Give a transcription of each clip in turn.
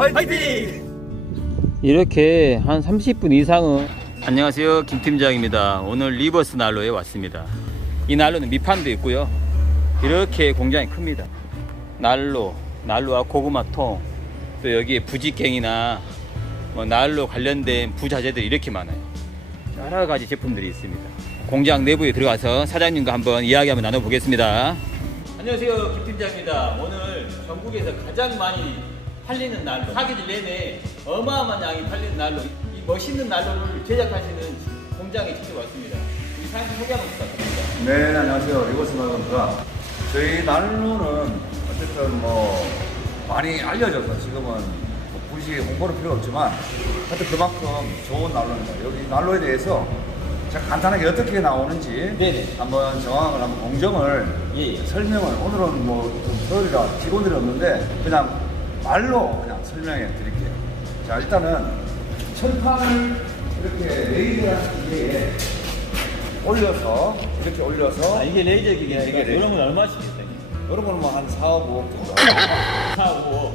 화이팅! 이렇게 한 30분 이상은 안녕하세요. 김 팀장입니다. 오늘 리버스 난로에 왔습니다. 이 난로는 밑판도 있고요. 이렇게 공장이 큽니다. 난로 난로와 고구마통 또 여기에 부직갱이나 뭐 난로 관련된 부자재들이 이렇게 많아요. 여러 가지 제품들이 있습니다. 공장 내부에 들어가서 사장님과 한번 이야기 한번 나눠보겠습니다. 안녕하세요. 김 팀장입니다. 오늘 전국에서 가장 많이 팔리는 난로 사계절 내내 어마어마한 양이 팔리는 난로 이 멋있는 난로를 제작하시는 공장에 직접 왔습니다 우리 사장님 소개 한번 부탁드립니다 네, 안녕하세요. 리버스 마입니다 저희 난로는 어쨌든 뭐 많이 알려져서 지금은 뭐 굳이 홍보는 필요 없지만 하여튼 그만큼 좋은 난로입니다. 여기 난로에 대해서 제가 간단하게 어떻게 나오는지 네네. 한번 정황을 한번 공정을 예, 예. 설명을 오늘은 뭐좀 서울이라 직원들이 없는데 그냥 말로 그냥 설명해 드릴게요. 자 일단은 철판을 이렇게 레이저라는 기계에 올려서 이렇게 올려서 아 이게 레이저 기계니까 이게 레이저. 이런 건 얼마씩 있어요? 이런 거는 뭐한 4, 5억 정도 4, 5,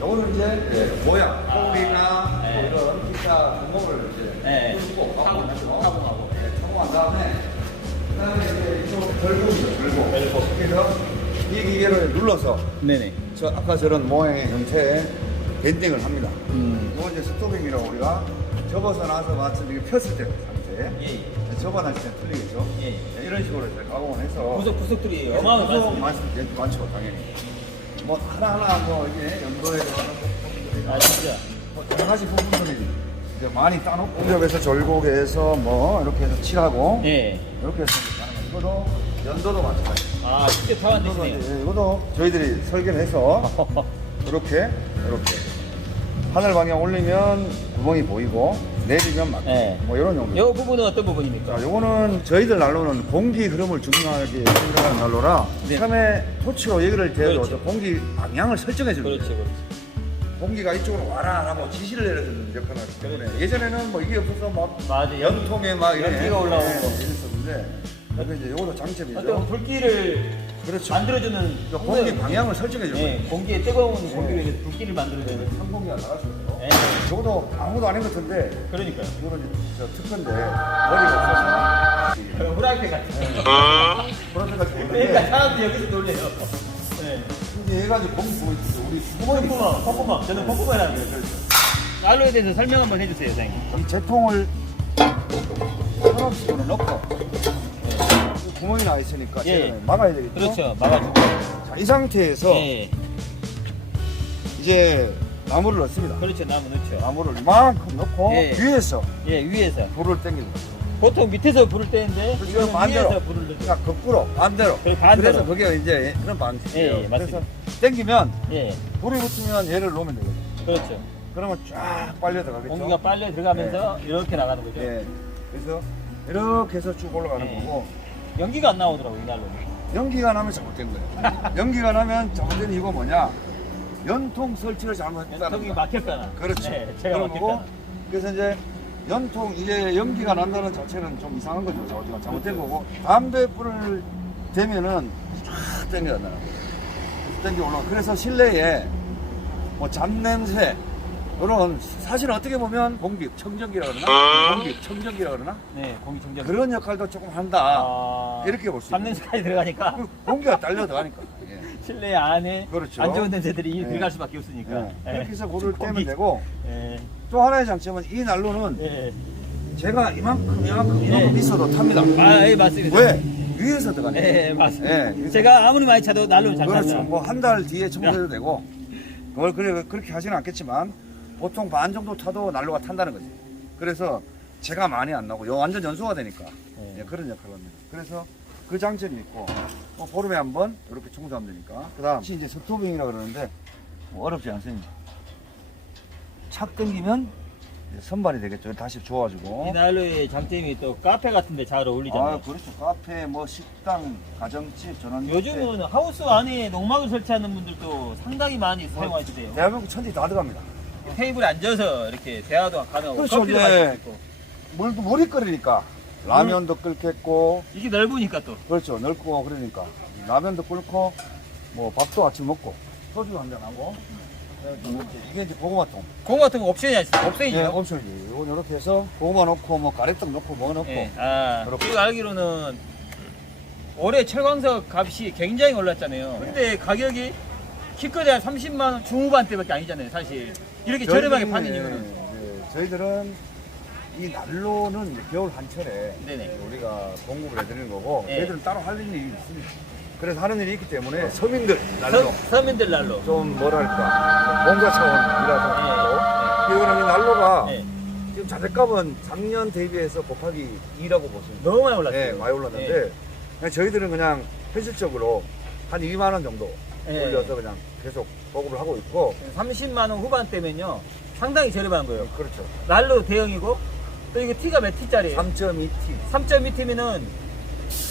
요거는 이제 예, 모양, 폼이나 네. 뭐 이런 기타 구멍을 이제 네. 뚫고 타공, 가고 타공하고. 네, 타공한 다음에 그다음에 이제 이쪽 결국이죠, 결국. 결국. 그래서 이 기계를 눌러서 네네 저 아까 저런 모양의 형태의 밴딩을 합니다. 음. 이거 이제 스토빙이라고 우리가 접어서 나서 마침 이게 폈을 때 상태. 예, 예. 접어놨을 때 틀리겠죠? 예. 네, 이런 식으로 이제 가공을 해서 구석 구석들이 구석 어마어마한 많- 많- 많죠 당연히. 뭐 하나하나 뭐 이게 연도에 들어가는 부분들이나 아 진짜 뭐 여러 가지 부분들이 이제 많이 따놓고 공접에서 절곡에서 뭐 이렇게 해서 칠하고 예. 이렇게 해서 이제 하는 거. 이거도 연도도 마찬가지. 아 직접 타완 이거도, 되시네요 이제 이것도 저희들이 설계를 해서 이렇게 이렇게 하늘 방향 올리면 구멍이 보이고 내리면 막히고 네. 뭐 이런 용도. 이 부분은 어떤 부분입니까? 자, 요거는 저희들 난로는 공기 흐름을 중요하게 생각하는 난로라 네. 처음에 토치로 얘기를 대도 그렇죠. 공기 방향을 설정해 주는 그렇지 거예요. 그렇지 공기가 이쪽으로 와라 하고 지시를 내려주는 역할을 하기 때문에 예전에는 뭐 이게 없어서 막 맞아 연통에 막 연기가 올라오고. 네, 이랬었는데 근데 이제 요것도 장점이죠. 불길을 그렇죠. 만들어주는 그러니까 공기 방향을 설정해 주는 예, 거예요. 공기에 뜨거운 공기로 이제 불길을 만들어주는 나갈 수 있도록. 예, 저것도 아무도 아닌 것 같은데 그러니까요. 이거는 이제 저 특허인데 머리가 없어서 후라이팬 같은 그런 데까지 그러니까 보는데 사람들이 여기서 놀래요. 네. 이게 해가지고 공기 보이지 우리 수공이 pom프만 pom프만 저는 pom프만이라는 거예요. 난로에 대해서 설명 한번 해주세요 사장님. 이 제통을 산업식으로 넣고 이 구멍이 나 있으니까 예. 막아야 되겠죠? 그렇죠 막아주고 자, 이 상태에서 예, 이제 나무를 넣습니다. 그렇죠 나무 넣죠 나무를 이만큼 넣고 예. 위에서 예 위에서 불을 당기는 거죠. 보통 밑에서 불을 떼는데 그렇죠. 이거는 반대로. 위에서 불을 넣죠 그러니까 거꾸로 반대로. 그리고 반대로. 그래서 그게 이제 그런 방식이에요. 예, 예, 맞습니다. 그래서 당기면 예 불이 붙으면 얘를 놓으면 되거든요. 그렇죠 그러면 쫙 빨려 들어가겠죠. 공기가 빨려 들어가면서 이렇게 나가는 거죠 예. 그래서 이렇게 해서 쭉 올라가는 예. 거고 연기가 안 나오더라고 이 난로는 연기가 나면 잘못된 거예요. 연기가 나면 잘못된 이유가 뭐냐? 연통 설치를 잘못했다는 연통이 거. 막혔거나 그렇죠. 네, 제가 그런 거고 막혔거나 그래서 이제 연통 이게 연기가 난다는 자체는 좀 이상한 거죠. 저- 잘못된 거고 담배 불을 대면은 쫙 땡겨 나요. 땡겨 올라. 그래서 실내에 뭐 잡냄새 이런 사실 어떻게 보면 공기 청정기라 그러나 공기 청정기라 그러나 네 공기 청정 그런 역할도 조금 한다. 아, 이렇게 볼 수 있는 잡냄새까지 들어가니까 그 공기가 딸려 들어가니까. 예. 실내 안에 그렇죠. 안 좋은 냄새들이 네. 들어갈 수밖에 없으니까 예. 그렇게 해서 공기. 떼면 되고 예, 또 하나의 장점은 이 난로는 예. 제가 이만큼 이만큼 이만큼 예. 있어도 탑니다. 아, 예, 맞습니다. 왜? 위에서 들어가니까. 예, 맞습니다. 예. 제가 아무리 많이 차도 난로를 잘 그렇죠. 타면 뭐한 달 뒤에 청소해도 되고 그걸 그래, 그렇게 하지는 않겠지만 보통 반 정도 타도 난로가 탄다는 거지. 그래서 제가 많이 안 나고 요 완전 연소가 되니까 예. 예, 그런 역할을 합니다. 그래서 그 장점이 있고 뭐 보름에 한 번 이렇게 청소하면 되니까 그다음 이제 스토빙이라 그러는데 뭐 어렵지 않습니다. 착 당기면 이제 선발이 되겠죠. 다시 이 주워가지고. 난로의 장점이 또 카페 같은데 잘아 어울리잖아요. 그렇죠. 카페, 뭐 식당, 가정집, 전원. 요즘은 하우스 안에 농막을 설치하는 분들도 상당히 많이 사용하시대요. 대한민국 천지 다 들어갑니다. 테이블에 앉아서 이렇게 대화도 가능하고 그렇죠, 커피도 예. 마실 수 있고 물도 물이 끓으니까 라면도 끓겠고 이게 넓으니까 또 그렇죠 넓고 그러니까 라면도 끓고 뭐 밥도 아침 먹고 소주 한 잔 하고 이렇게, 이게 이제 고구마통. 고구 같은 거 옵션이 아니죠? 예, 옵션이죠? 옵션이지. 이거 이렇게 해서 고구마 넣고 뭐 가래떡 넣고 뭐 넣고. 예. 아, 그렇고. 알기로는 올해 철광석 값이 굉장히 올랐잖아요. 근데 가격이 키크대 한 30만 원 중후반대밖에 아니잖아요, 사실. 이렇게 저렴하게 파는 이유는. 예, 저희들은 이 난로는 겨울 한철에 네네. 우리가 공급을 해드리는 거고 예. 저희들은 따로 할 일이 있습니다. 그래서 하는 일이 있기 때문에 서민들 난로 서, 서민들 난로. 좀 뭐랄까 공자 차원이라서 그러면 이 난로가 예. 지금 자재값은 작년 대비해서 곱하기 2라고 보시면 돼요. 너무 많이 올랐어요. 네, 많이 올랐는데 그냥 저희들은 그냥 현실적으로 한 2만 원 정도 예. 올려서 그냥 계속 보급을 하고 있고 30만 원 후반대면요. 상당히 저렴한 거예요. 그렇죠. 난로 대형이고 또 이게 T가 몇 T짜리예요? 3.2T 3.2T면은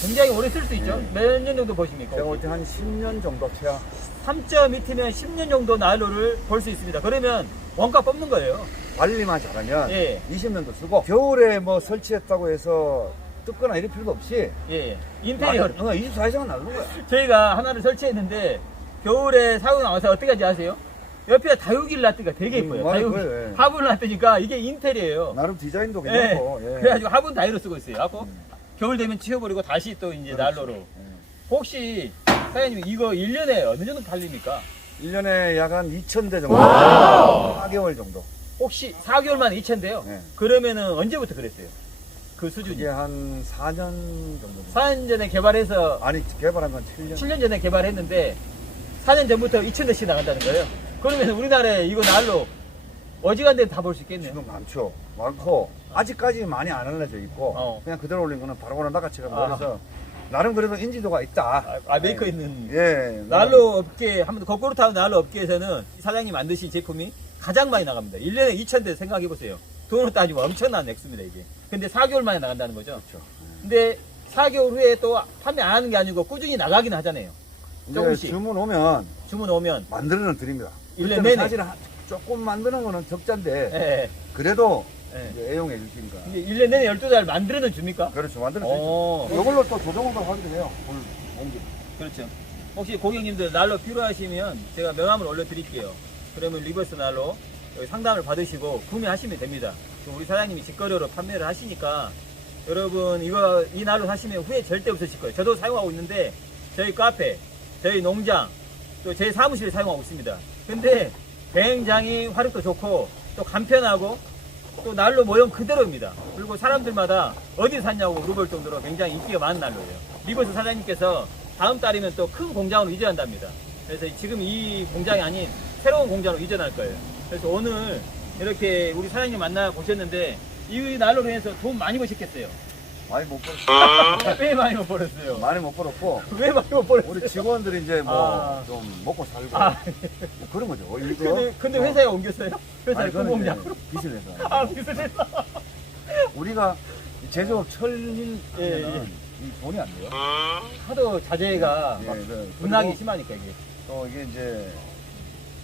굉장히 오래 쓸 수 있죠. 네. 몇년 정도 보십니까? 제가 볼 때 한 10년 정도 최하 3.2T면 10년 정도 난로를 볼 수 있습니다. 그러면 원가 뽑는 거예요. 관리만 잘하면 예. 20년도 쓰고 겨울에 뭐 설치했다고 해서 뜯거나 이럴 필요도 없이 예, 예. 인테리어. 어, 24시간 나르는 거야. 저희가 하나를 설치했는데 겨울에 사고 나와서 어떻게 하지 아세요? 옆에 다육이를 놨더니까 되게 음, 예뻐요. 맞아요, 다육이. 그거예요, 예. 화분을 놨더니까 이게 인테리어예요. 나름 디자인도 예. 괜찮고. 예. 그래가지고 화분 다이로 쓰고 있어요. 하고 겨울 되면 치워버리고 다시 또 이제 그렇죠. 난로로. 예. 혹시 사장님 이거 1년에 어느 정도 팔립니까? 1년에 약 한 2,000대 정도. 4개월 정도. 혹시 4개월 만에 2천대요? 네. 그러면은 언제부터 그랬어요? 그 수준이. 이게 한 4년 정도. 4년 전에 개발해서 아니, 개발한 건 7년. 7년 전에 개발했는데 4년 전부터 2,000대씩 나간다는 거예요. 그러면 우리나라에 이거 날로 어지간 데 다 볼 수 있겠네요. 지금 많죠. 많고, 아직까지 많이 안 알려져 있고, 어. 그냥 그대로 올린 거는 바로 바로 나가치가 아. 그래서 나름 그래도 인지도가 있다. 아, 아, 메이커 있는 예. 난로 업계 한번 거꾸로 타는 난로 업계에서는 사장님 만드신 제품이 가장 많이 나갑니다. 1년에 2,000대 생각해 보세요. 돈으로 따지면 엄청난 액수입니다, 이게. 근데 4개월 만에 나간다는 거죠. 그렇죠. 근데 4개월 후에 또 판매 안 하는 게 아니고 꾸준히 나가긴 하잖아요. 이제 조금씩. 주문 오면 주문 오면 만들어는 드립니다. 일년 그때는 내내. 사실 한- 조금 만드는 거는 적자인데, 예. 그래도 예. 이제 애용해 주시니까. 이게 1년 내내 12달 만들어는 줍니까? 그렇죠. 만들어 어. 주죠. 이걸로 또 조정도 하기도 해요. 물 옮기. 그렇죠. 혹시 고객님들 난로 필요하시면 제가 명함을 올려드릴게요. 그러면 리버스 난로 여기 상담을 받으시고 구매하시면 됩니다. 그럼 우리 사장님이 직거래로 판매를 하시니까 여러분 이거 이 난로 사시면 후회 절대 없으실 거예요. 저도 사용하고 있는데 저희 카페, 저희 농장, 또 제 사무실에 사용하고 있습니다. 근데 굉장히 화력도 좋고 또 간편하고 또 난로 모형 그대로입니다. 그리고 사람들마다 어디 샀냐고 물어볼 정도로 굉장히 인기가 많은 난로예요. 리버스 사장님께서 다음 달이면 또 큰 공장으로 이전한답니다. 그래서 지금 이 공장이 아닌 새로운 공장으로 이전할 거예요. 그래서 오늘 이렇게 우리 사장님 만나 보셨는데 이 난로로 해서 돈 많이 버셨겠어요. 많이 못 벌었어. 왜 많이 못 벌었어요? 많이 못 벌었고, 왜 많이 못 벌었어요? 우리 직원들이 이제 뭐 아. 좀 먹고 살고 아, 뭐 그런 거죠. 이거. 근데, 근데 뭐. 회사에 옮겼어요? 회사에 아니, 그거는 공공장으로? 이제 기술회사. 아, 회사? 우리가 이 제조업 철일 예, 하면은 이 돈이 안 돼요. 하도 자재가 예, 막 그, 분황이 그리고 심하니까 이게. 또 이게 이제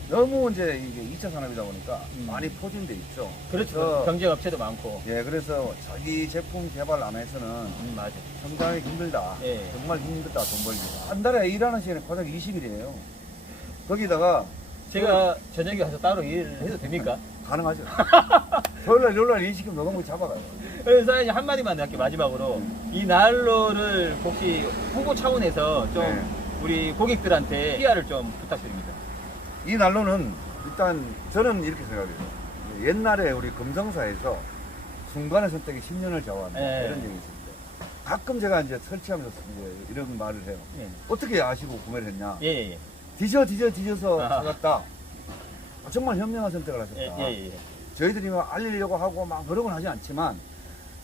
너무 이제 이게 2차 산업이다 보니까 음. 많이 포진돼 있죠. 그렇죠. 그래서 경쟁업체도 많고. 예, 그래서 자기 제품 개발 안에서는 음, 맞아. 상당히 힘들다. 예. 정말 힘들다, 돈 벌기. 한 달에 일하는 시간이 고작 20일이에요. 거기다가 제가 저녁에 가서 따로 일을 해도 됩니까? 가능하죠. 토요일날, 일요일날 일 시키면 너무 잡아가요. 그래서 사장님 한마디만 할게 마지막으로 이 난로를 혹시 홍보 차원에서 좀 네. 우리 고객들한테 PR을 좀 부탁드립니다. 이 난로는 일단 저는 이렇게 생각해요. 옛날에 우리 금성사에서 순간의 선택이 10년을 좌우한다. 네. 이런 얘기 있습니다. 가끔 제가 이제 설치하면서 이제 이런 말을 해요. 예. 어떻게 아시고 구매를 했냐? 예, 예, 뒤져 뒤져 뒤져서 아하. 사갔다. 정말 현명한 선택을 하셨다. 예, 예, 예. 저희들이 막 알리려고 하고 막 노력은 하지 않지만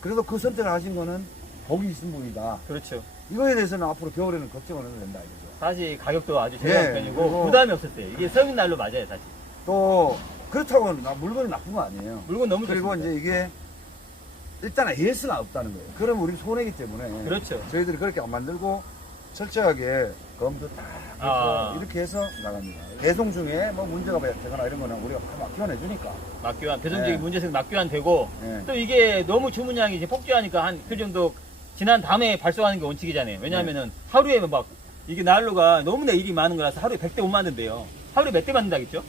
그래도 그 선택을 하신 거는 복이 있은 분이다. 그렇죠. 이거에 대해서는 앞으로 겨울에는 걱정을 해도 된다. 이거죠. 사실 가격도 아주 저렴한 예, 편이고 그리고- 부담이 없었어요. 이게 성인 난로 맞아요, 사실. 또 그렇다고 나- 물건이 나쁜 거 아니에요. 물건 너무 그리고 좋습니다. 이제 이게 일단 AS가 없다는 거예요. 그럼 우리 손해기 때문에 그렇죠. 저희들이 그렇게 안 만들고 철저하게 검도 딱 아. 이렇게 해서 나갑니다. 배송 중에 뭐 문제가 되거나 이런 거는 우리가 다 맡겨내 주니까. 막교환, 배송적인 예. 문제성 막교환 되고 예. 또 이게 너무 주문량이 이제 폭주하니까 한 그 정도 지난 다음에 발송하는 게 원칙이잖아요. 왜냐하면은 하루에 막 이게 난로가 너무나 일이 많은 거라서 하루에 100대 못 만든대요. 하루에 몇 대 만든다겠죠?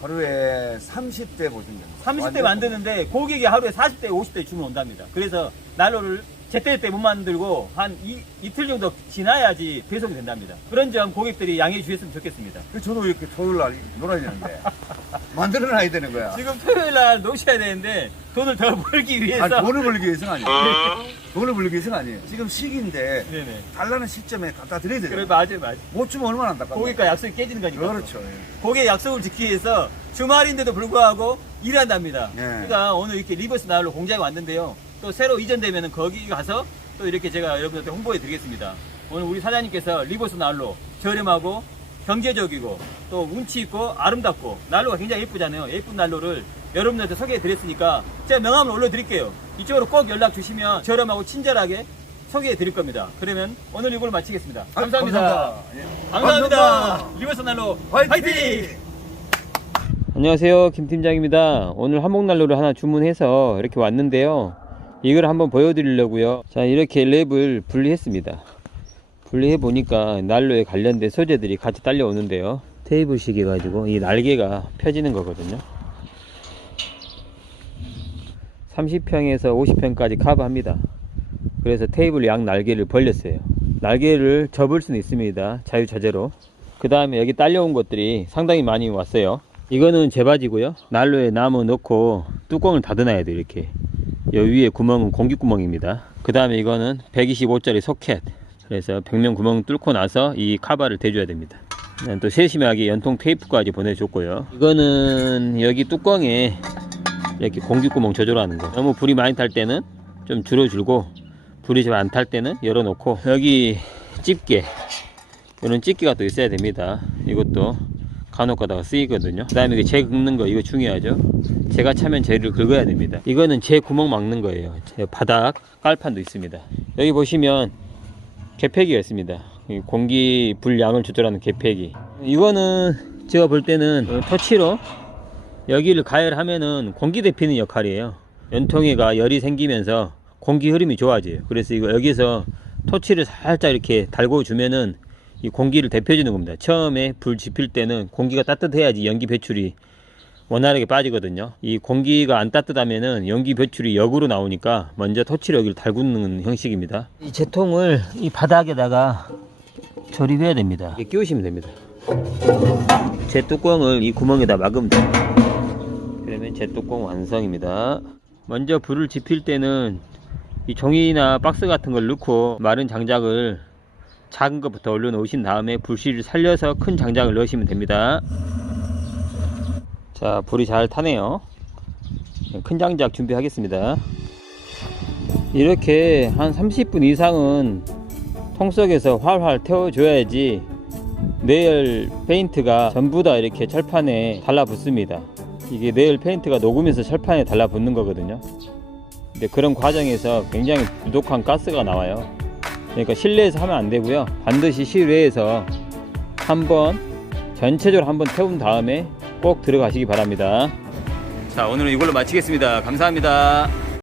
하루에 30대 보시면 됩니다. 30대 완전- 만드는데 고객이 하루에 40대, 50대 주문 온답니다. 그래서 난로를 제때제때 못 만들고 한 이, 이틀 정도 지나야지 배송이 된답니다. 그런 점 고객들이 양해해 주셨으면 좋겠습니다. 그래서 저도 이렇게 토요일 날 놀아야 되는데 만들어 놔야 되는 거야. 지금 토요일 날 노셔야 되는데 돈을 더 벌기 위해서 아니, 돈을 벌기 위해서는 아니에요. 돈을 벌기 위해서는 아니에요. 지금 시기인데 네네. 달라는 시점에 갖다 드려야 그래 돼요. 맞아요 맞아요. 못 주면 얼마나 안타까워. 고객과 약속이 깨지는 거니까. 그렇죠. 예. 고객 약속을 지키기 위해서 주말인데도 불구하고 일한답니다. 예. 그러니까 오늘 이렇게 리버스 나홀로 공장에 왔는데요. 또 새로 이전되면 거기 가서 또 이렇게 제가 여러분들한테 홍보해 드리겠습니다. 오늘 우리 사장님께서 리버스 난로 저렴하고 경제적이고 또 운치 있고 아름답고 난로가 굉장히 예쁘잖아요. 예쁜 난로를 여러분들한테 소개해 드렸으니까 제가 명함을 올려 드릴게요. 이쪽으로 꼭 연락 주시면 저렴하고 친절하게 소개해 드릴 겁니다. 그러면 오늘 이걸 마치겠습니다. 아, 감사합니다. 감사합니다. 예. 감사합니다. 감사합니다. 리버스 난로 화이팅! 화이팅! 안녕하세요 김 팀장입니다 오늘 한복난로를 하나 주문해서 이렇게 왔는데요 이걸 한번 보여드리려고요. 자 이렇게 랩을 분리했습니다. 분리해 보니까 난로에 관련된 소재들이 같이 딸려 오는데요. 테이블식 해가지고 이 날개가 펴지는 거거든요. 30평에서 50평까지 커버합니다. 그래서 테이블 양 날개를 벌렸어요. 날개를 접을 수는 있습니다. 자유자재로. 그 다음에 여기 딸려온 것들이 상당히 많이 왔어요. 이거는 제바지고요. 난로에 나무 넣고 뚜껑을 닫아놔야 돼요 이렇게 여 위에 구멍은 공기구멍입니다. 그 다음에 이거는 125짜리 소켓. 그래서 벽면 구멍 뚫고 나서 이 카바를 대줘야 됩니다. 또 세심하게 연통 테이프까지 보내줬고요. 이거는 여기 뚜껑에 이렇게 공기구멍 조절하는 거. 너무 불이 많이 탈 때는 좀 줄여주고 불이 좀 안 탈 때는 열어놓고 여기 집게. 이런 집게가 또 있어야 됩니다. 이것도 간혹 가다가 쓰이거든요. 그 다음에 재 긁는 거 이거 중요하죠 재가 차면 재를 긁어야 됩니다. 이거는 재 구멍 막는 거예요. 재 바닥 깔판도 있습니다. 여기 보시면 개폐기가 있습니다. 이 공기 불량을 조절하는 개폐기. 이거는 제가 볼 때는 어, 터치로 여기를 가열하면은 공기 대피는 역할이에요. 연통에가 열이 생기면서 공기 흐름이 좋아져요. 그래서 이거 여기서 토치를 살짝 이렇게 달고 주면은 이 공기를 대표주는 겁니다. 처음에 불 지필 때는 공기가 따뜻해야지 연기 배출이 원활하게 빠지거든요. 이 공기가 안 따뜻하면은 연기 배출이 역으로 나오니까 먼저 토치를 여기를 달구는 형식입니다. 이 제통을 이 바닥에다가 조립해야 됩니다. 이게 끼우시면 됩니다. 제 뚜껑을 이 구멍에다 막으면 됩니다. 그러면 제 뚜껑 완성입니다. 먼저 불을 지필 때는 이 종이나 박스 같은 걸 넣고 마른 장작을 작은 것부터 올려 놓으신 다음에 불씨를 살려서 큰 장작을 넣으시면 됩니다. 자, 불이 잘 타네요. 큰 장작 준비하겠습니다. 이렇게 한 30분 이상은 통 속에서 활활 태워줘야지 내열 페인트가 전부 다 이렇게 철판에 달라붙습니다. 이게 내열 페인트가 녹으면서 철판에 달라붙는 거거든요. 근데 그런 과정에서 굉장히 부족한 가스가 나와요. 그러니까 실내에서 하면 안 되고요. 반드시 실외에서 한번 전체적으로 한번 태운 다음에 꼭 들어가시기 바랍니다. 자, 오늘은 이걸로 마치겠습니다. 감사합니다.